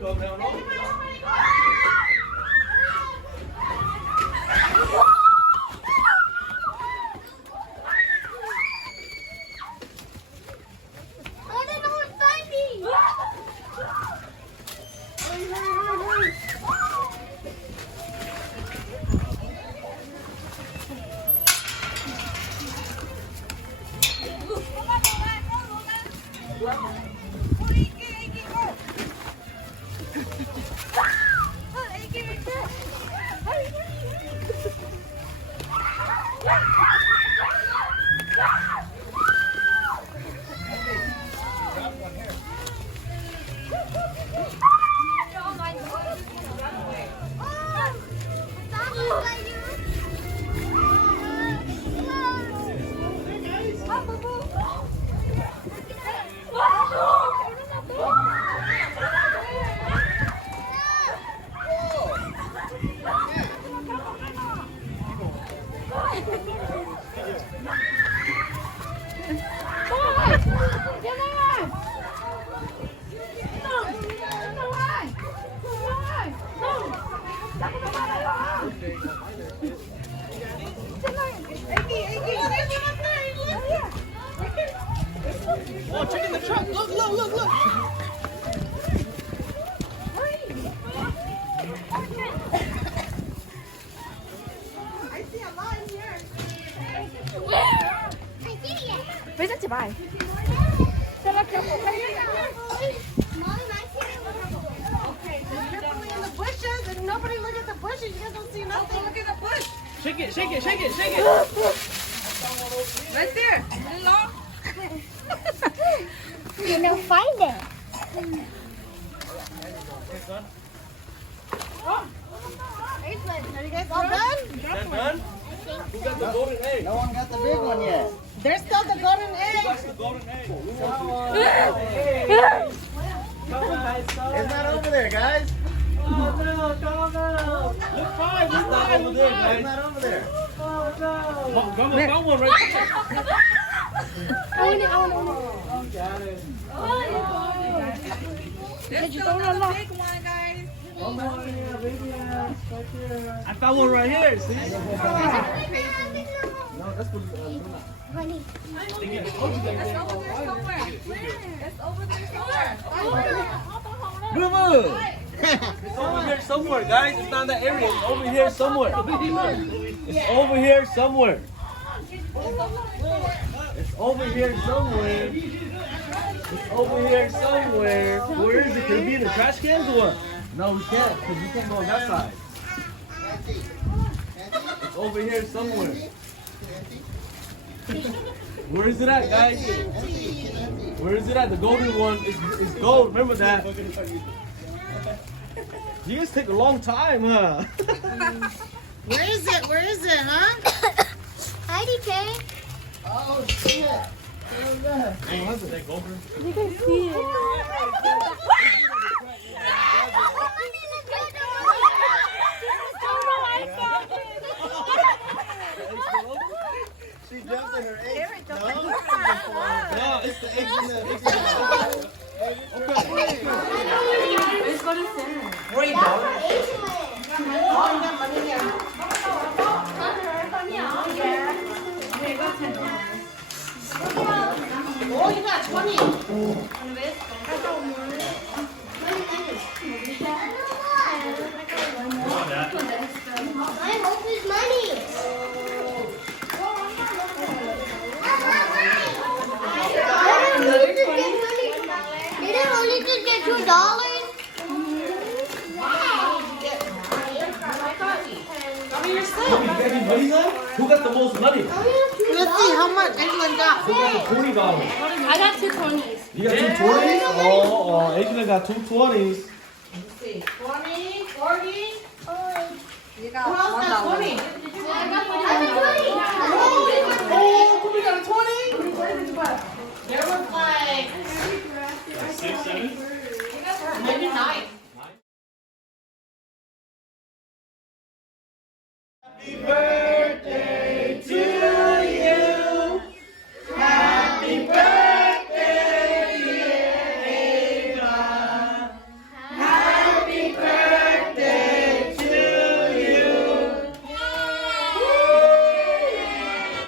cơm nào nó. Oh, check in the truck. Look, look, look, look. I see a lot in here. Với rất chả bài. Okay, so carefully in the bushes. If nobody look at the bushes, you guys don't see nothing. Look at the bush. Shake it, shake it, shake it, shake it. Right there. Long. You know, find it. Are you guys all done? That done? Who got the golden egg? No one got the big one yet. There's still the golden egg. That's the golden egg. It's not over there, guys. Oh no, come on. Look fine, look fine over there, It's man. not over there. Oh no. Grandma found one right there. I want it. Got it. There's still another big one, guys. Oh my yeah, baby ass. Right there. I found one right here, see? No, that's for Honey. It's over there somewhere. It's over there somewhere. Boo boo! It's over here somewhere, guys. It's not that area. It's over here somewhere. It's over here somewhere. It's over here somewhere. It's over here somewhere. Where is it? Can it be in the trash cans or what? No, we can't, because we can't go on that side. It's over here somewhere. Where is it at, guys? Where is it at? The golden one is gold. Remember that. You guys take a long time, huh? Where is it? Where is it, huh? Hi, DK. Oh, shit. You can see it. She jumped in her egg. No, No, it's the eggs in the eggs in the Where are you going? Oh, you got 20. I hope it's money. Did it only just get $2? Who got the most money? Let's see how much England got. Who got the $20? I got 2 20s. You got two 20s? Oh, Adrian got two 20s. Let's see. 20, 40. You Who else got 20? I got 20. Oh, we got a 20?